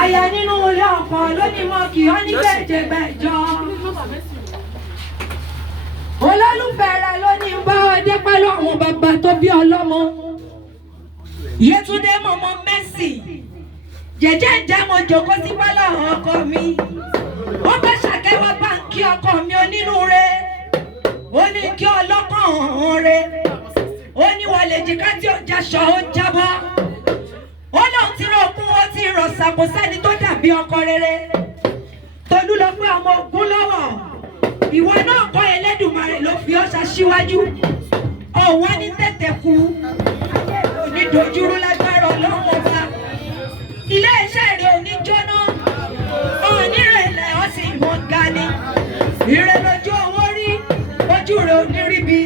Aya nínú ilé ọkọ lónìí mọ́ kì í ní gbẹ̀jẹ̀gbẹ̀jọ. Olólùfẹ́ rẹ̀ lónìí ń bá ọdẹ pẹ̀lú àwọn bàbá tó bí ọlọ́mọ. Yétúndé mọ̀mọ́ Mercy. Jẹ̀jẹ̀ ìjà mo jókòó sí pálọ̀ ọkọ mi. Ó bá ṣàkẹ́wọ́ báńkì ọkọ mi onínúure. Ó ní kí ọlọ́kàn hàn re. Ó ní wọlé jìká tí ó jaṣọ ó jábọ́. Ó lóun ti rọ ogún ó ti rọ̀ ṣàkó sẹ́ni tó dàbí ọkọ rere. Tolú lọ pé ọmọ ogun lọ́wọ́. Ìwọ náà kọ́ Ẹlẹ́dùmarè ló fi ọ́ ṣaṣíwájú. Ọ̀wá ní tètè kú. Onídojúrú lágbára Ọlọ́run ọba. Ilé iṣẹ́ rẹ̀ ò ní jóná. Onírẹ̀lẹ̀ ó sì mọ̀ ga ni. Ire lójú owó rí. Ojú rẹ̀ ò ní ríbi.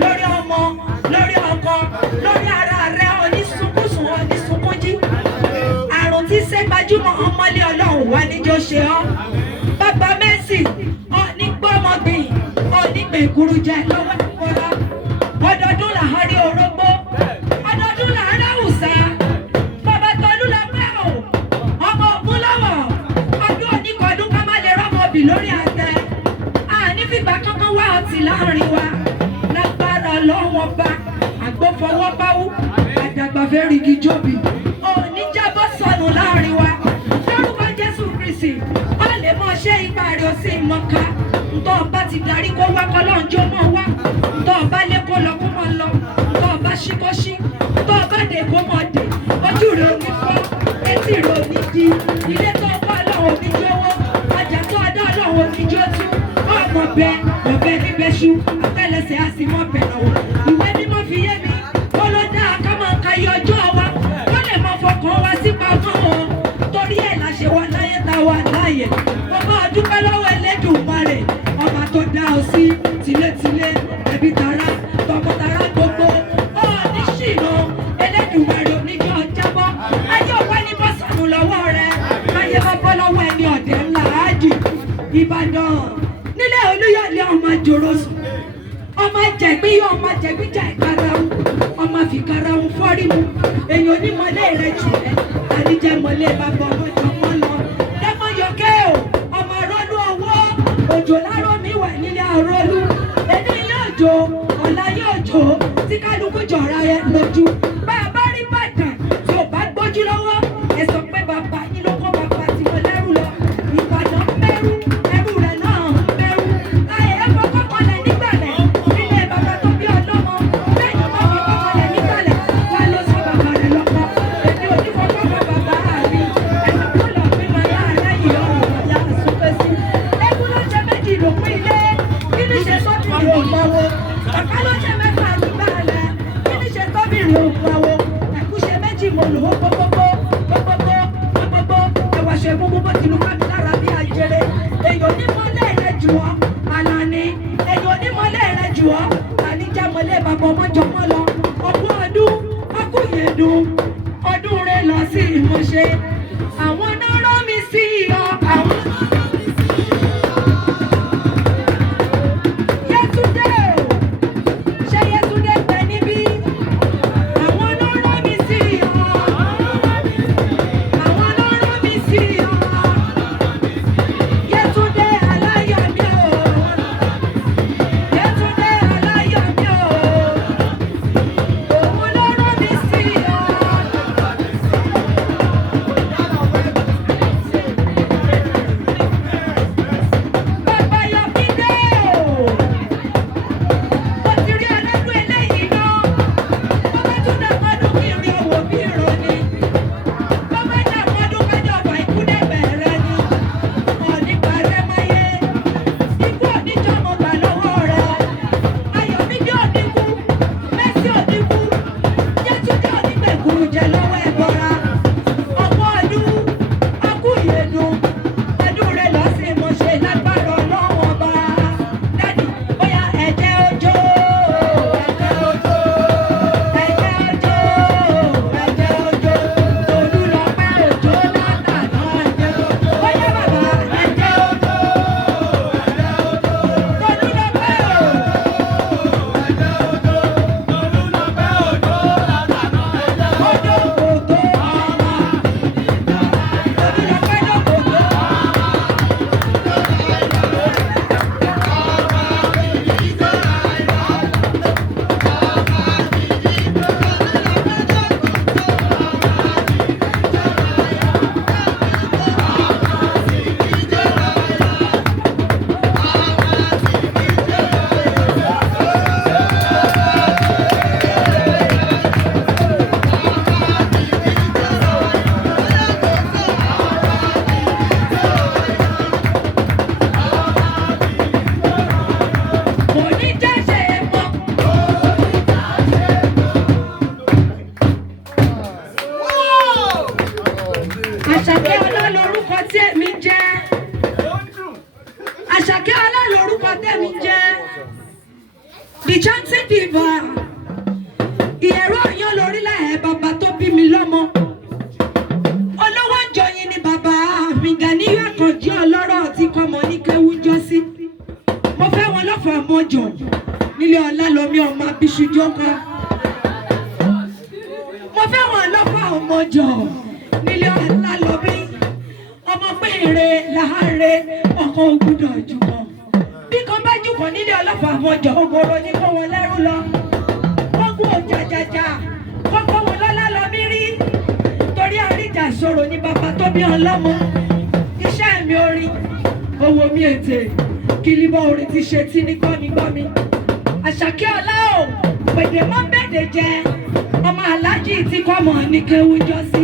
Lórí ọmọ, lórí ọkọ, lórí ara rẹ̀ onísunkúnsùn onísunkúnjí. Àrùn tí ṣe gbajúmọ̀ ọmọlé Ọlọ́run wá níjó ṣe ọ́. Bàbá Mercy, ọ̀ní gbọ́mọgbìn, ọ̀ní gbèkúrú jẹ lọ́wọ́ ìfọ́ra. Ọdọọdún làá rí orógbó. Ọdọọdún làá rí àwùsá. Bàbá Tolú lọ pẹ́ o. Ọmọ ogun lọ́wọ́. Ọdún oníkọdún ká má lè rọ́mọ bì lórí àtẹ. Àní fìgbà kankan wá ọtí láàrin wa. Lágbára Ọlọ́run ọba. Àgbófọwọ́ báwú. Àdàgbà fẹ́ rigi jóbi. Òní jábọ́ sọnù láàrin wa. Lórúkọ Jésù Kristi. Ó lè mọ ṣé ipa rẹ̀ ó sì mọ ká. Ntọ́ ọba ti darí kó wá kọ́ lọ́njọ́ mọ́ wá. Ntọ́ ọba lé kó lọ kó mọ́ lọ. Ntọ́ ọba ṣí kó ṣí. Ntọ́ ọba dé kó mọ́ dé. Ojú rẹ̀ ò ní fọ́. Etí rẹ̀ ò ní di. Ilé tó ọba Ọlọ́run ò ní jówó. Ọjà tó ọdọ́ Ọlọ́run ò ní jó tú. Ọmọ bẹ ọbẹ̀ níbẹ̀ ṣú. Àtẹ́lẹsẹ̀ á sì mọ́ bẹ̀ lọ́wọ́. Ìwé mímọ́ fi yé mi. Ó ló dáa ká máa ka iye ọjọ́ wa. Ó lè máa fọkàn wa sí pamọ́ o. Torí ẹ̀ la ṣe wà láyé tá a wà láàyè. Mo máa dúpẹ́ lọ́wọ́ Ẹlẹ́dùmarè. Ọba tó dá ọ sí tilétilé, ẹbí tara, tọmọtara gbogbo. Ó ní ṣìnà Ẹlẹ́dùmarè oníjọ́ jábọ́. Ayé ọ̀pẹ ní bọ́sànù lọ́wọ́ rẹ̀. Ayé bá bọ́ lọ́wọ́ ẹni ọ̀dẹ̀ ńlá ájì. Ìbàdàn nílé Olúyọ̀lé ọmọ àjòrò sùn. Ọmọ jẹ̀gbí ọmọ jẹ̀gbí jà ìkarahun. Ọmọ fìkarahun fọ́rí mu. Èyàn onímọ̀lẹ́ rẹ̀ jù ẹ́. Àníjẹ́ mọ̀lẹ́ bàbá ọmọ jọmọ́ lọ. Dẹ́mọ̀ yọkẹ́ o, ọmọ rọ́lú owó. Òjò láró mi wà nílé àrólú. Èdè yóò jó, ọ̀la yóò jó. Tí kálukú jọ̀ra ẹ lójú. Bá a bá rí bàtà tí ò bá gbójú lọ́wọ́. Ẹ sọ pé bàbá yín ló kó bàbá tí mo lẹ́rù lọ. Ìbàdàn ń bẹ̀rù, ẹrù rẹ̀ náà ń bẹ̀rù. Ayé ẹ fọkọ́ kọlẹ̀ nígbàlẹ̀. Nílé bàbá tó bí ọlọ́mọ. Bẹ́ẹ̀ ni wọ́n fọkọ́ kọlẹ̀ nígbàlẹ̀. Wá ló sọ bàbá rẹ̀ lọ́kọ. Èmi ò ní fọkọ́ kọ bàbá mi. Ẹ̀sìn kó lọ pín mọ́ yá aláyìí ọ̀rùn ọ̀yá àsúnfẹ́ sí. Ẹkún ló jẹ méjì ìdòkú ilé. Kí ni ṣe sọ́bìrì òpàwọ̀? Bàbá ló jẹ mẹ́fà àdúgbà rẹ̀. Kí ni ṣe sọ́bìrì òpàwọ̀? Ẹ̀kú ṣe méjì mo lò ó gbogbogbò. Ẹ̀wà ṣe gbogbo bó ti lu ká mi lára bí ajere. Èyàn onímọ̀lẹ́ rẹ̀ jù ọ́. Àlàní. Èyàn onímọ̀lẹ́ rẹ̀ jù ọ́. Àníjà mọ̀lẹ́ bàbá ọmọ jọmọ́ lọ. Ọgbọ́n ọdún, ọkùnyẹ̀dùn. Ọdún rẹ̀ lọ sí ìmọ̀ṣe. Àwọn náà rán mi sí ọ. Àwọn Yétúndé o. Ṣé Yétúndé pẹ́ níbí? Àwọn náà rán mi sí ọ. Àwọn náà rán mi sí ọ. Yétúndé aláyọ̀ mi o. Yétúndé aláyọ̀ mi o. Òun ló rán mi sí ọ. Àṣàkẹ́ ọlá lorúkọ tí èmi ń jẹ́. Àṣàkẹ́ ọlá lorúkọ tèmi ń jẹ́. The chanting diva. Ìyẹ̀rọ yan lórílẹ̀ ẹ̀ bàbá tó bí mi lọ́mọ. Olówó ń jọyìn ni bàbá mi Gàníyù Àkànjí ọlọ́rọ̀ tí kọ́mọ ní kéwú jọ sí. Mo fẹ́ wọn lọ́fọ̀ ọmọjọ nílé Ọlálọ́mí ọmọ Abíṣújókọ́. Mo fẹ́ wọn lọ́fọ̀ ọmọjọ nílé Ọlálọ́mí ọmọ péré láàárẹ ọkọ̀ ògùdọ̀ jùmọ̀. Bí kan bá jùkọ̀ nílé ọlọ́fọ̀ ọmọjọ ògoro ní kó wọn lẹ́rú lọ. Ogun òjàjàjà kọ́kọ́ wọn l'Ọlálọ́mí rí. Torí àríjà sọ̀rọ̀ ní bàbá tó bí ọlọ́mọ. Iṣẹ́ mi orin, owó mi ètè, kìlìbọ̀ orin ti ṣe tí ní gbọ́mi. Àṣàkẹ́ ọlá o, pèdè mọ́ bèdè jẹ, ọmọ aláàjì tí kò mọ̀ ní kéwú jọ sí.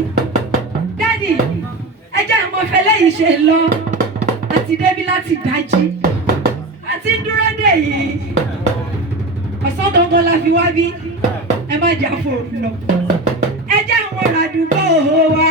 Dádì, ẹ jẹ́ ìmọ̀ fẹlẹ́ yìí ṣe lọ, àti débí láti dájí, àti dúró dè yìí. Ọ̀sán gangan la fi wá bí, ẹ má jà fòrò lọ. Ẹ jẹ́ àwọn àdúgbò wa.